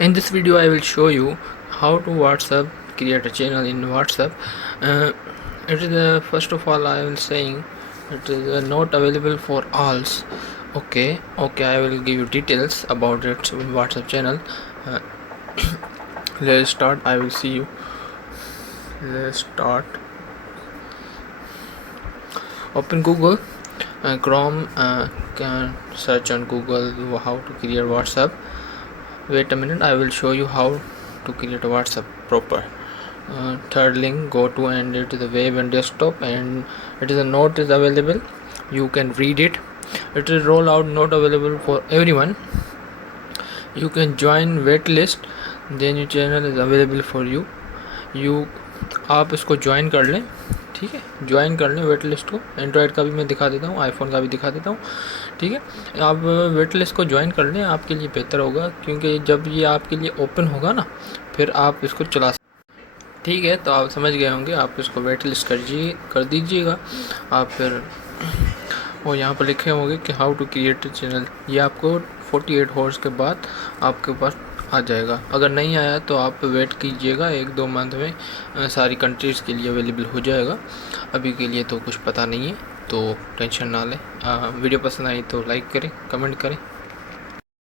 In this video I will show you how to WhatsApp create a channel in WhatsApp. It is first of all I will saying it is not available for all. Okay, I will give you details about it WhatsApp channel. uh, let's start. I will see you. Let's start. Open Google, Chrome, can search on Google how to create WhatsApp. Wait a minute, I will show you how to create a WhatsApp proper. Third link, go to, and it is the web and desktop, and it is a note is available, you can read it. It is roll out, not available for everyone. You can join wait list, then your channel is available for you आप इसको ज्वाइन कर लें, ठीक है, ज्वाइन कर लें wait list को। एंड्रॉयड का भी मैं दिखा देता हूँ, आईफोन का भी दिखा देता हूँ, ठीक है। आप वेट लिस्ट को ज्वाइन कर लें, आपके लिए बेहतर होगा, क्योंकि जब ये आपके लिए ओपन होगा ना फिर आप इसको चला सकते, ठीक है। तो आप समझ गए होंगे, आप इसको वेट लिस्ट कर दीजिएगा आप फिर। और यहाँ पर लिखे होंगे कि हाउ टू क्रिएट चैनल, ये आपको 48 आवर्स के बाद आपके पास आ जाएगा। अगर नहीं आया तो आप वेट कीजिएगा, 1-2 मंथ में सारी कंट्रीज़ के लिए अवेलेबल हो जाएगा। अभी के लिए तो कुछ पता नहीं है, तो टेंशन ना लें। वीडियो पसंद आई तो लाइक करें, कमेंट करें।